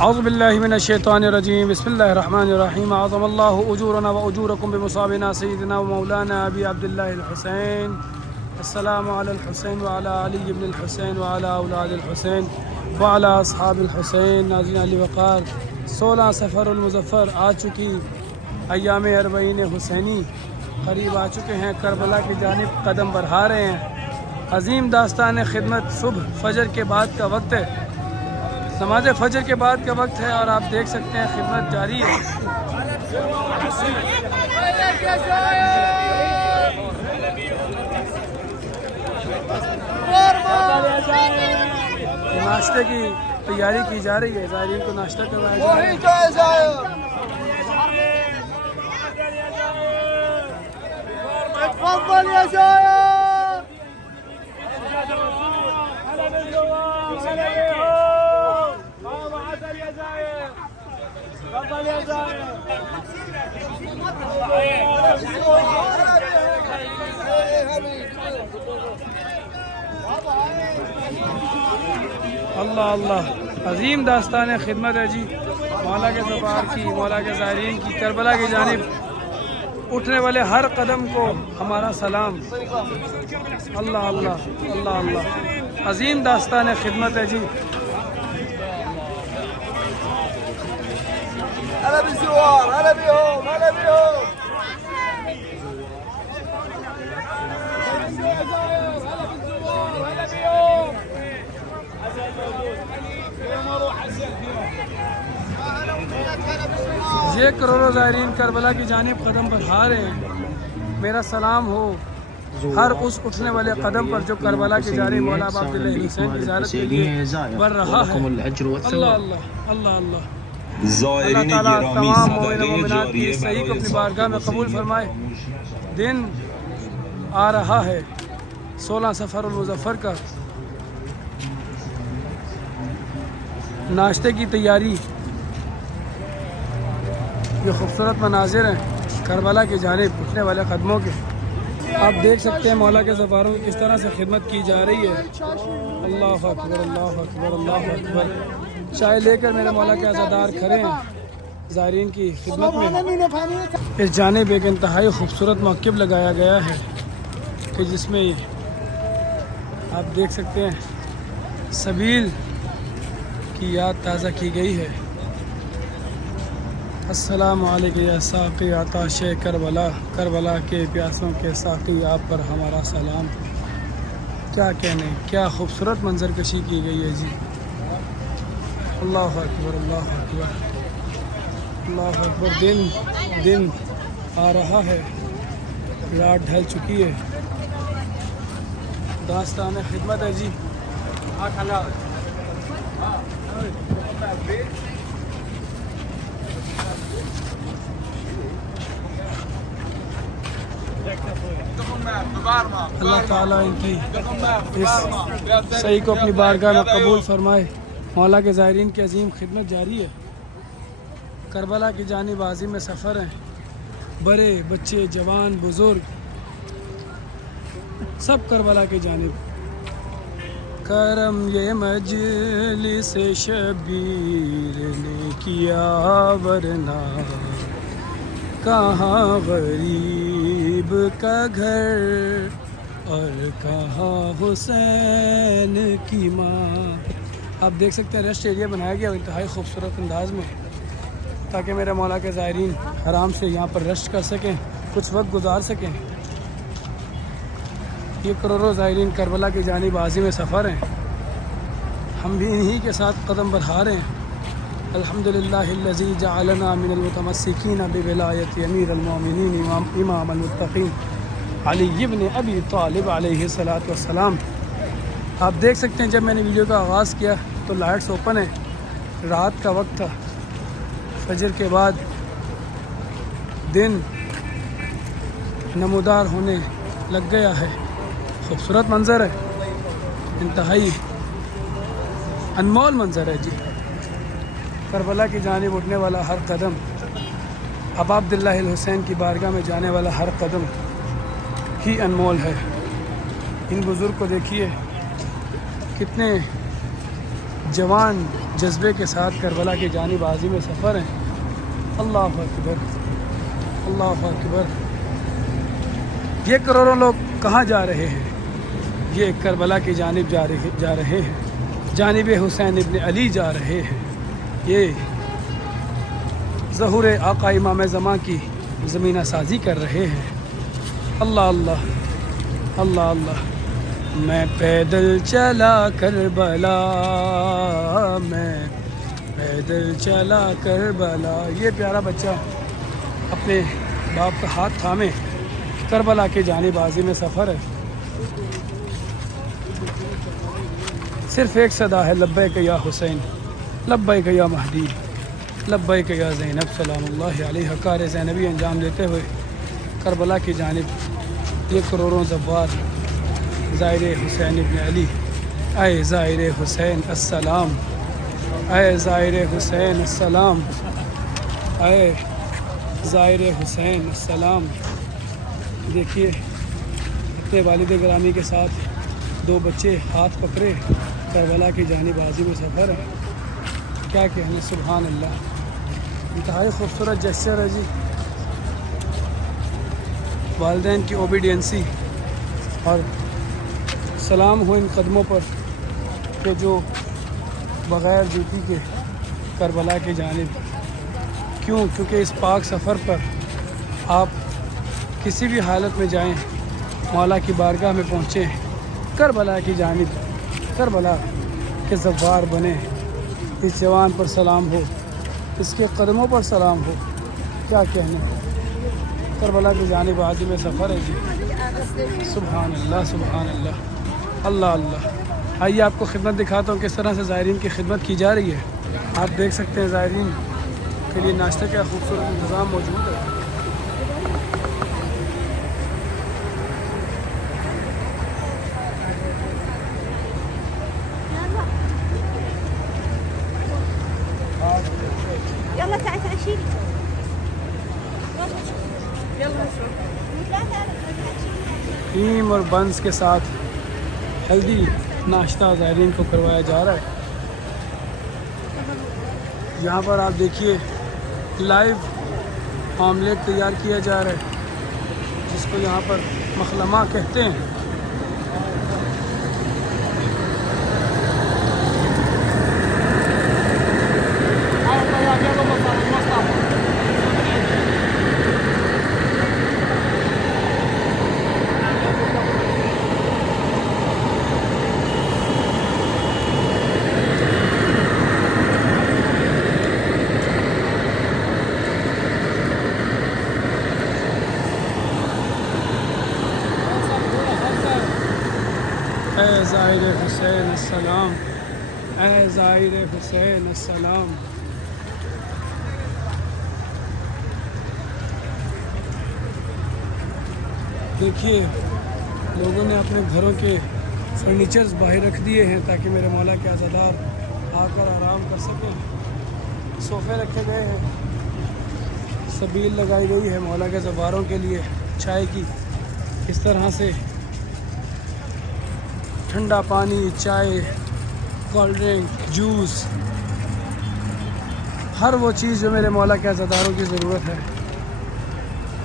اعوذ باللہ من الشیطان الرجیم بسم اللہ الرحمن الرحیم اعظم اللہ اجورنا و اجورکم بمصابنا سیدنا و مولانا ابی عبداللہ الحسین السلام علی الحسین وعلی علی بن الحسین وعلی اولاد الحسین وعلی اصحاب الحسین. ناظرین علی وقار، 16 سفر المظفر آ چکی، ایام اربعین حسینی قریب آ چکے ہیں، کربلا کی جانب قدم بڑھا رہے ہیں. عظیم داستان خدمت، صبح فجر کے بعد کا وقت ہے، نماز فجر کے بعد کا وقت ہے اور آپ دیکھ سکتے ہیں خدمت جاری ہے. ناشتے کی تیاری کی جا رہی ہے، زائرین کو ناشتہ کروایا جا رہا ہے. اللہ اللہ، عظیم داستان خدمت ہے جی، مولا کے ذوقار کی، مولا کے زائرین کی، کربلا کی جانب اٹھنے والے ہر قدم کو ہمارا سلام. اللہ اللہ اللہ اللہ، عظیم داستان خدمت ہے جی. هلا بالزوار، هلا بيهم، هلا بيهم. یہ کروڑوں زائرین کربلا کی جانب قدم بڑھا رہے ہیں. میرا سلام ہو ہر اس اٹھنے والے قدم پر جو کربلا کی جانب مولا عبداللہ حسین کی زیارت کے لیے بڑھ رہا ہے. اللہ اللہ اللہ اللہ، اللہ تعالیٰ تمام مومن و مومنات کی صحیح کو اپنی بارگاہ میں قبول فرمائے. دن آ رہا ہے 16 سفر المظفر کا، ناشتے کی تیاری، یہ خوبصورت مناظر ہیں کربلا کی جانب اٹھنے والے قدموں کے. آپ دیکھ سکتے ہیں مولا کے سفاروں کی کس طرح سے خدمت کی جا رہی ہے. اللہ اکبر اللہ اکبر اللہ اکبر. چائے لے کر میرے مولا کے عزادار کھڑے ہیں زائرین کی خدمت میں. اس جانب ایک انتہائی خوبصورت موقف لگایا گیا ہے کہ جس میں آپ دیکھ سکتے ہیں سبیل کی یاد تازہ کی گئی ہے. السلام علیکم یا ساقی عطاش کربلا، کربلا کے پیاسوں کے ساقی آپ پر ہمارا سلام. کیا کہنے، کیا خوبصورت منظر کشی کی گئی ہے جی. اللہ اکبر اللہ اکبر اللہ اکبر. دن آ رہا ہے، رات ڈھل چکی ہے. داستان خدمت ہے جی. اللہ تعالیٰ ان کی اس صحیح کو اپنی بارگاہ میں قبول فرمائے. مولا کے زائرین کی عظیم خدمت جاری ہے. کربلا کی جانب عظیم سفر ہیں، بڑے بچے جوان بزرگ سب کربلا کی جانب. کرم یہ مجلس شبیر نے کیا، ورنہ کہاں غریب کا گھر اور کہاں حسین کی ماں. آپ دیکھ سکتے ہیں ریسٹ ایریا بنایا گیا انتہائی خوبصورت انداز میں تاکہ میرے مولا کے زائرین آرام سے یہاں پر ریسٹ کر سکیں، کچھ وقت گزار سکیں. یہ کروڑوں زائرین کربلا کی جانب عظیم سفر ہیں، ہم بھی انہی کے ساتھ قدم بڑھا رہے ہیں. الحمدللہ الذی جعلنا من المتمسکین بولایت امیر المومنین امام المتقین علی بن ابی طالب علیہ الصلاۃ والسلام. آپ دیکھ سکتے ہیں جب میں نے ویڈیو کا آغاز کیا تو لائٹس اوپن ہیں، رات کا وقت تھا، فجر کے بعد دن نمودار ہونے لگ گیا ہے. خوبصورت منظر ہے، انتہائی انمول منظر ہے جی. کربلا کی جانب اٹھنے والا ہر قدم، اب عبداللہ الحسین کی بارگاہ میں جانے والا ہر قدم ہی انمول ہے. ان بزرگ کو دیکھیے، کتنے جوان جذبے کے ساتھ کربلا کی جانب عازم سفر ہیں۔ اللہ اکبر، اللہ اکبر۔ یہ کروڑوں لوگ کہاں جا رہے ہیں؟ یہ کربلا کی جانب جا رہے ہیں، جانب حسین ابن علی جا رہے ہیں۔ یہ ظہور آقا امام زمان کی زمینہ سازی کر رہے ہیں۔ اللہ اللہ، اللہ اللہ۔ میں پیدل چلا کربلا، میں پیدل چلا کربلا۔ یہ پیارا بچہ اپنے باپ کا ہاتھ تھامے کربلا کے جانب عازم سفر ہے۔ صرف ایک صدا ہے، لبیک یا حسین، لبیک یا مہدی، لبیک یا زینب سلام اللہ علیہ۔ کار زینبی انجام دیتے ہوئے کربلا کی جانب یہ کروڑوں زوار زائر حسین ابن علی۔ اے زائر حسین السلام، اے زائر حسین السلام، اے زائر حسین السلام۔ دیکھیے اپنے والد گرامی کے ساتھ دو بچے ہاتھ پکڑے کربلا کی جانب عازم سفر ہے۔ کیا کہنا، سبحان اللہ، انتہائی خوبصورت جسچر ہے جی۔ والدین کی اوبیڈینسی، اور سلام ہو ان قدموں پر کہ جو بغیر ڈیوٹی کے کربلا کی جانب، کیونکہ اس پاک سفر پر آپ کسی بھی حالت میں جائیں، مولا کی بارگاہ میں پہنچیں، کربلا کی جانب، کربلا کے زوار بنے۔ اس جوان پر سلام ہو، اس کے قدموں پر سلام ہو۔ کیا کہنا، کربلا کی جانب عازم سفر ہے جی۔ سبحان اللہ، سبحان اللہ، اللہ اللہ۔ آئیے آپ کو خدمت دکھاتا ہوں کس طرح سے زائرین کی خدمت کی جا رہی ہے۔ آپ دیکھ سکتے ہیں زائرین کے لیے ناشتہ کا خوبصورت انتظام موجود ہے۔ يلا تعال تعال شيلي يلا شو کریم اور بنس کے ساتھ ہیلدی ناشتہ زائرین کو کروایا جا رہا ہے۔ یہاں پر آپ دیکھیے لائیو آملیٹ تیار کیا جا رہا ہے، جس کو یہاں پر مخلمہ کہتے ہیں۔ اے زائر حسین السلام، اے زائر حسین السلام۔ دیکھیے لوگوں نے اپنے گھروں کے فرنیچرز باہر رکھ دیے ہیں تاکہ میرے مولا کے عزادار آ کر آرام کر سکیں۔ صوفے رکھے گئے ہیں، سبیل لگائی گئی ہے مولا کے زواروں کے لیے چائے کی۔ اس طرح سے ٹھنڈا پانی، چائے، کولڈ ڈرنک، جوس، ہر وہ چیز جو میرے مولا کے عزاداروں کی ضرورت ہے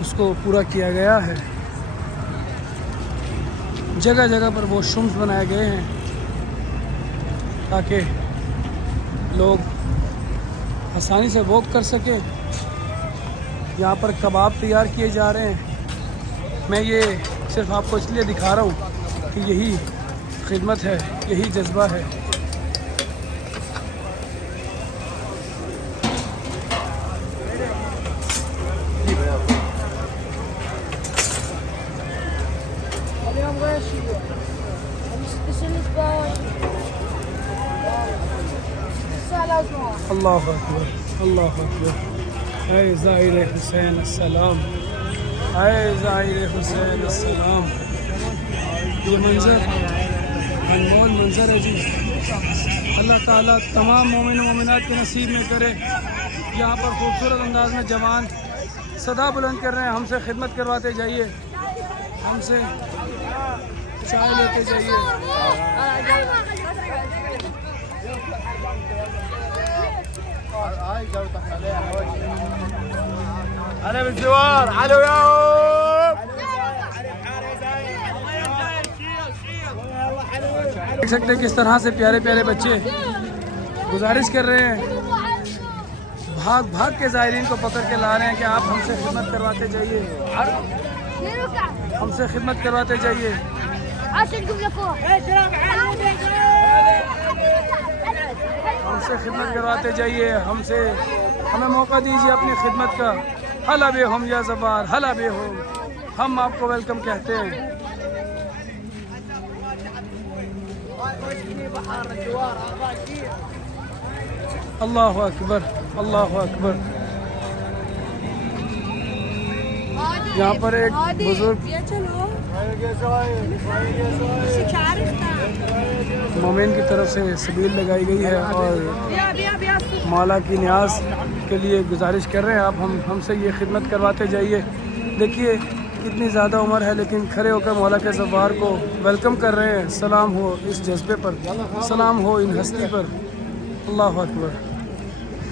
اس کو پورا کیا گیا ہے۔ جگہ جگہ پر واش رومز بنائے گئے ہیں تاکہ لوگ آسانی سے واک کر سکیں۔ یہاں پر کباب تیار کیے جا رہے ہیں۔ میں یہ صرف آپ کو اس لیے دکھا رہا ہوں کہ یہی خدمت ہے، یہی جذبہ ہے۔ اللہ اکبر، اللہ اکبر۔ اے زائر حسین السلام، اے زائر حسین السلام۔ یہ منظر انمول منظر ہے جی۔ اللہ تعالیٰ تمام مومن و مومنات کے نصیب میں کرے۔ یہاں پر خوبصورت انداز میں جوان صدا بلند کر رہے ہیں، ہم سے خدمت کرواتے جائیے، ہم سے چائے لیتے جائیے۔ هلا بالزوار علو يوم. دیکھ سکتے ہیں کس طرح سے پیارے پیارے بچے گزارش کر رہے ہیں، بھاگ بھاگ کے زائرین کو پکڑ کے لا رہے ہیں کہ آپ ہم سے خدمت کرواتے جائیے، ہم سے خدمت کرواتے جائیے۔ ہم سے خدمت کرواتے جائیے، ہمیں موقع دیجیے اپنی خدمت کا۔ ہلا بے ہم یا زبار، ہلا بے ہم، ہم آپ کو ویلکم کہتے ہیں۔ اللہ اکبر، اللہ اکبر۔ یہاں پر ایک بزرگ مومن کی طرف سے سبیل لگائی گئی ہے اور مولا کی نیاز کے لیے گزارش کر رہے ہیں آپ ہم سے یہ خدمت کرواتے جائیے۔ دیکھیے کتنی زیادہ عمر ہے لیکن کھڑے ہو کر مولا کے زوار کو ویلکم کر رہے ہیں۔ سلام ہو اس جذبے پر، سلام ہو ان ہستی پر۔ اللہ اکبر۔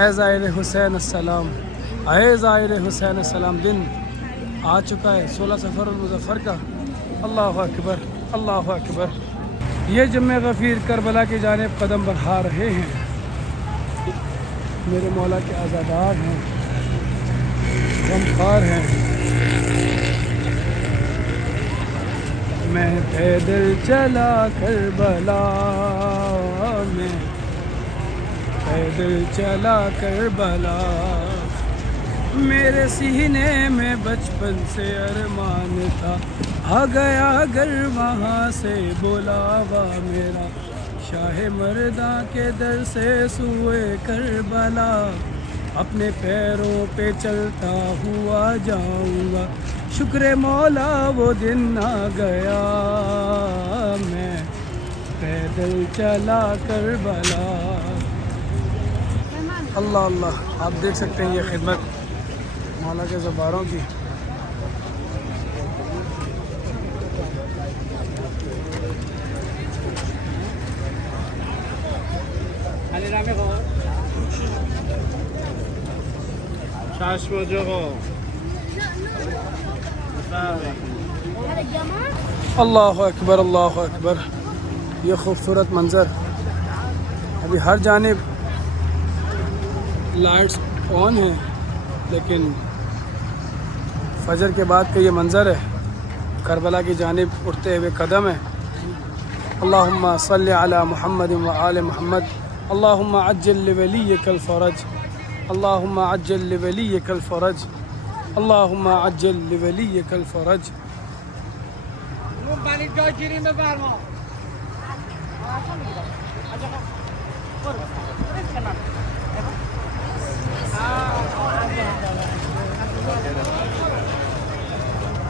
اے زائر حسین السلام، اے زائر حسین السلام، دن آ چکا ہے 16 صفر المظفر کا۔ اللہ اکبر، اللہ اکبر۔ یہ جمع غفیر کربلا کی جانب قدم بڑھا رہے ہیں، میرے مولا کے عزادار ہیں، غمخوار ہیں۔ میں پیدل چلا کربلا میں، پیدل چلا کربلا، میرے سینے میں بچپن سے ارمان تھا، آ گیا اگر وہاں سے بلاوا میرا، شاہ مرداں کے در سے سوئے کربلا، اپنے پیروں پہ چلتا ہوا جاؤں گا، شکر مولا وہ دن آ گیا، میں پیدل چلا کربلا۔ اللہ اللہ، آپ دیکھ سکتے ہیں یہ خدمت مولا کے زباروں کی۔ اللہ اکبر، اللہ اکبر۔ یہ خوبصورت منظر، ابھی ہر جانب لائٹس آن ہیں لیکن فجر کے بعد کا یہ منظر ہے، کربلا کی جانب اٹھتے ہوئے قدم ہے۔ اللہم صلی علی محمد و آل محمد، اللہم عجل لولیک الفرج، اللہم عجل لولیک الفرج، اللہم عجل لولیک الفرج۔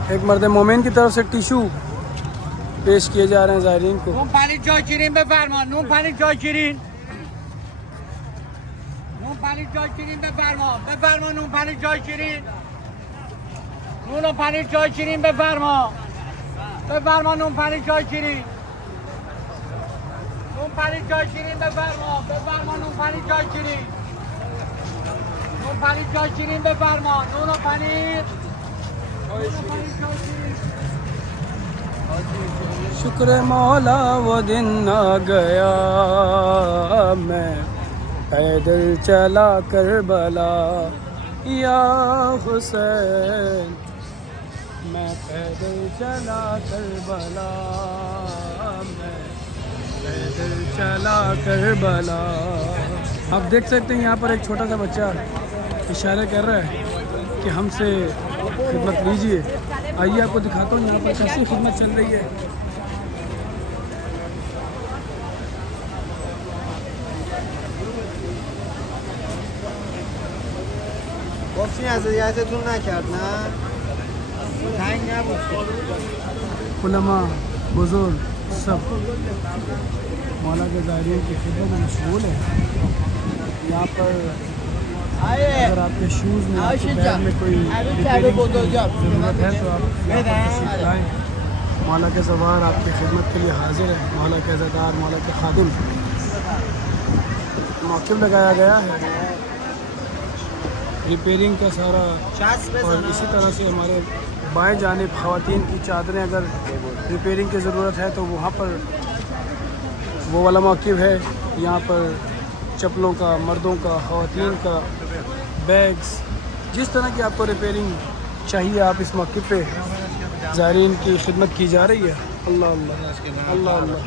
ایک مرد مومن کی طرف سے ٹیشو پیش کیے جا رہے ہیں زائرین کو۔ نون پانی جای شیرین بفرما، نون پانی جای شیرین، نون پانی جای شیرین بفرما، بفرما نون پانی جای شیرین، نون پانی جای شیرین بفرما، بفرما نون پانی جای شیرین، نون پانی جای شیرین بفرما، بفرما نون پانی جای شیرین، نون پانی جای شیرین بفرما، نون پانی شکر مولا وہ دن آ گیا، میں پیدل چلا کربلا، یا حسین میں پیدل چلا کربلا، میں پیدل چلا کربلا۔ آپ دیکھ سکتے ہیں یہاں پر ایک چھوٹا سا بچہ اشارے کر رہا ہے کہ ہم سے خدمت لیجئے۔ آئیے آپ کو دکھاتا ہوں یہاں پر کیسی خدمت چل رہی ہے۔ گفتین اذیتتون نکرد نه؟ تنگ نبود. علماء بزرگ سب مولا کے زائرین کی خدمت میں مشغول ہیں۔ یہاں پر اگر آپ کے شوز میں آپ کے پیر میں کوئی ریپیئرنگ کی ضرورت ہے تو آپ تشریف لائیں۔ مولا کے زوار آپ کی خدمت کے لیے حاضر ہے، مولا کے عزادار، مولا کے خادم۔ موقف لگایا گیا ہے ریپیرنگ کا سارا، اور اسی طرح سے ہمارے بائیں جانب خواتین کی چادریں اگر ریپیرنگ کی ضرورت ہے تو وہاں پر وہ والا موقف ہے. یہاں پر چپلوں کا، مردوں کا، خواتین کا، بیگز، جس طرح کی آپ کو ریپیرنگ چاہیے آپ اس موقع پہ زائرین کی خدمت کی جا رہی ہے. اللہ اللہ اللہ اللہ،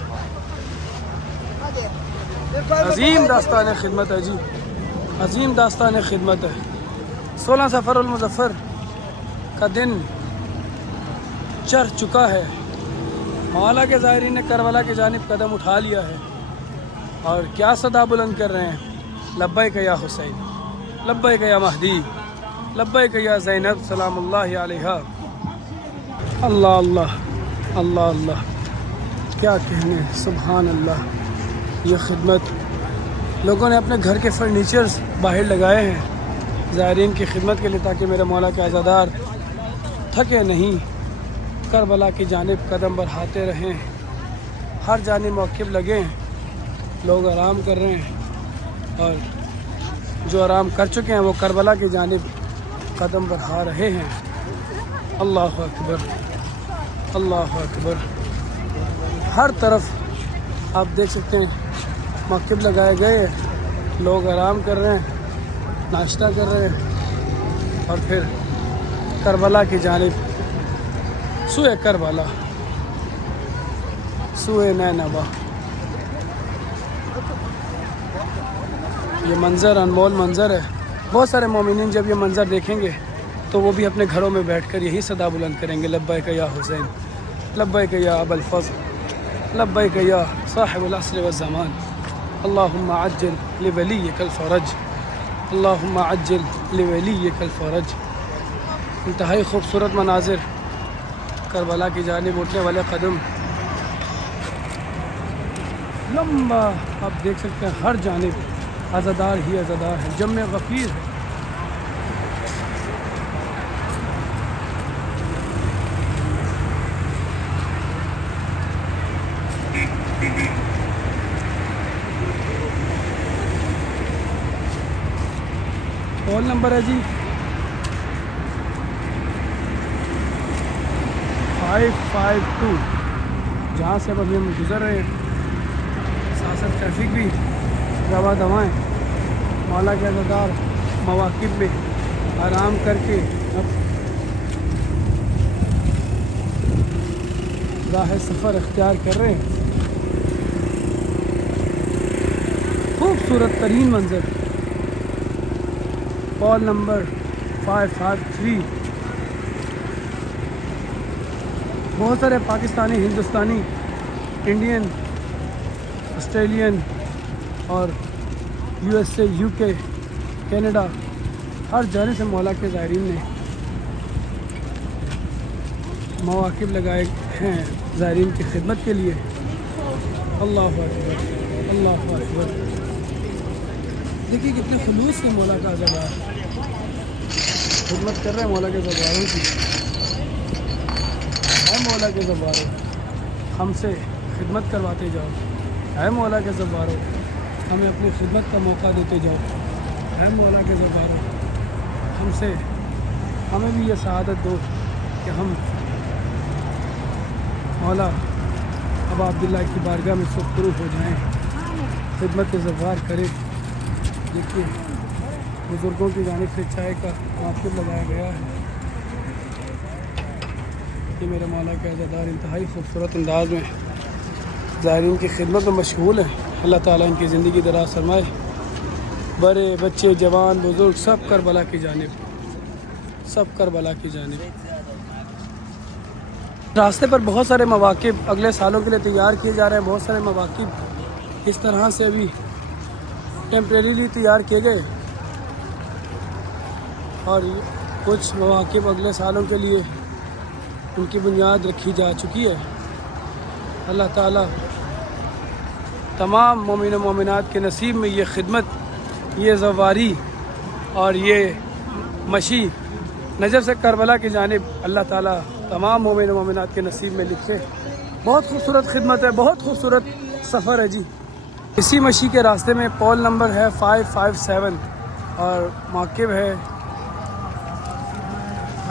عظیم داستان خدمت ہے جی، عظیم داستان خدمت ہے. 16 سفر المظفر کا دن چڑھ چکا ہے. مولا کے زائرین نے کربلا کی جانب قدم اٹھا لیا ہے اور کیا صدا بلند کر رہے ہیں، لبیک یا حسین، لبیک یا مہدی، لبیک یا زینب سلام اللہ علیہا. اللہ اللہ اللہ اللہ، کیا کہنے، سبحان اللہ. یہ خدمت لوگوں نے اپنے گھر کے فرنیچرز باہر لگائے ہیں زائرین کی خدمت کے لیے، تاکہ میرے مولا کے عزادار تھکے نہیں، کربلا کی جانب قدم بڑھاتے رہیں. ہر جانب موقف لگے ہیں، لوگ آرام کر رہے ہیں، اور جو آرام کر چکے ہیں وہ کربلا کی جانب قدم بڑھا رہے ہیں. اللہ اکبر، اللہ اکبر. ہر طرف آپ دیکھ سکتے ہیں موقف لگائے گئے ہیں، لوگ آرام کر رہے ہیں، ناشتہ کر رہے ہیں، اور پھر کربلا کی جانب سوئے کربلا، سوئے نینوا. یہ منظر انمول منظر ہے. بہت سارے مومنین جب یہ منظر دیکھیں گے تو وہ بھی اپنے گھروں میں بیٹھ کر یہی صدا بلند کریں گے، لبیک یا حسین، لبیک یا ابا الفضل، لبیک یا صاحب العصر والزمان. اللہم عجل لولیک الفرج، اللہم عجل لولیک الفرج. انتہائی خوبصورت مناظر، کربلا کی جانب اٹھنے والے قدم لمبا آپ دیکھ سکتے ہیں. ہر جانب عزادار ہی عزادار ہے، جمع غفیر ہے. کال نمبر ہے جی 552، جہاں سے اب ابھی ہم گزر رہے ہیں. ساتھ ساتھ ٹریفک بھی رواں دواں ہے. مولا کے عزادار مواقف میں آرام کر کے اب راہ سفر اختیار کر رہے ہیں. خوبصورت ترین منظر، کال نمبر 553. بہت سارے پاکستانی، ہندوستانی، انڈین، آسٹریلین اور یو ایس اے، یو کے، کینیڈا، ہر جانے سے مولا کے زائرین نے مواقف لگائے ہیں زائرین کی خدمت کے لیے. اللہ اکبر، اللہ اکبر. دیکھیے کتنے خلوص سے مولا کا عزادار خدمت کر رہے ہیں مولا کے زباروں کی. اے مولا کے زباروں، ہم سے خدمت کرواتے جاؤ. اے مولا کے زباروں، ہمیں اپنی خدمت کا موقع دیتے جاؤ. اے مولا کے زباروں، ہمیں بھی یہ سعادت دو کہ ہم مولا ابا عبداللہ کی بارگاہ میں سرخرو ہو جائیں، خدمت زوار کریں. دیکھیے بزرگوں کی جانب سے چائے کا موقف لگایا گیا ہے. کہ میرے مولا کے عزادار انتہائی خوبصورت انداز میں زائرین کی خدمت میں مشغول ہیں. اللہ تعالیٰ ان کی زندگی دراز فرمائے. بڑے بچے، جوان، بزرگ، سب کربلا کی جانب، سب کربلا کی جانب. راستے پر بہت سارے مواقف اگلے سالوں کے لیے تیار کیے جا رہے ہیں. بہت سارے مواقف اس طرح سے بھی ٹیمپریریلی تیار کیے گئے، اور کچھ مواقف اگلے سالوں کے لیے ان کی بنیاد رکھی جا چکی ہے. اللہ تعالیٰ تمام مومن و مومنات کے نصیب میں یہ خدمت، یہ زواری اور یہ مشی نجف سے کربلا کی جانب اللہ تعالیٰ تمام مومن و مومنات کے نصیب میں لکھے. بہت خوبصورت خدمت ہے، بہت خوبصورت سفر ہے جی. اسی مشی کے راستے میں پول نمبر ہے 557 اور موقف ہے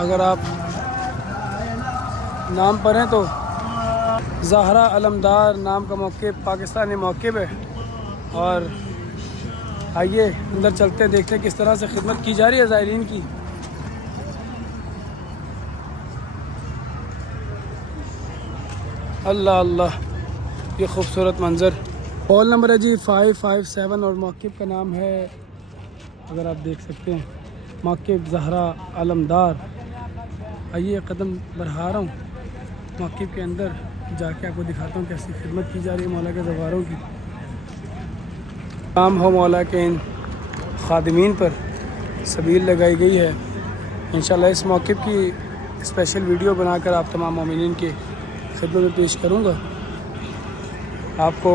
اگر آپ نام پڑھیں تو زہرا علمدار نام کا موقف پاکستانی موقف ہے. اور آئیے اندر چلتے دیکھتے کس طرح سے خدمت کی جا رہی ہے زائرین کی. اللہ اللہ، یہ خوبصورت منظر. ہال نمبر ہے جی 557 اور موقف کا نام ہے، اگر آپ دیکھ سکتے ہیں، موقف زہرا علمدار. آئیے قدم بڑھا رہا ہوں موقف کے اندر جا کے آپ کو دکھاتا ہوں کیسی خدمت کی جا رہی ہے مولا کے زواروں کی. کام ہو مولا کے ان خادمین پر سبیل لگائی گئی ہے. انشاءاللہ اس موقف کی اسپیشل ویڈیو بنا کر آپ تمام مومنین کے خدمت میں پیش کروں گا. آپ کو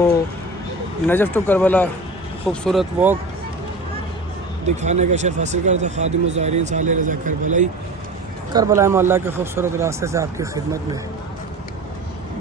نجف ٹو کربلا خوبصورت واک دکھانے کا شرف حاصل کرتا ہے خادم و زائرین صالح رضا کربلائی. کربلا محلہ کے خوبصورت راستے سے آپ کی خدمت میں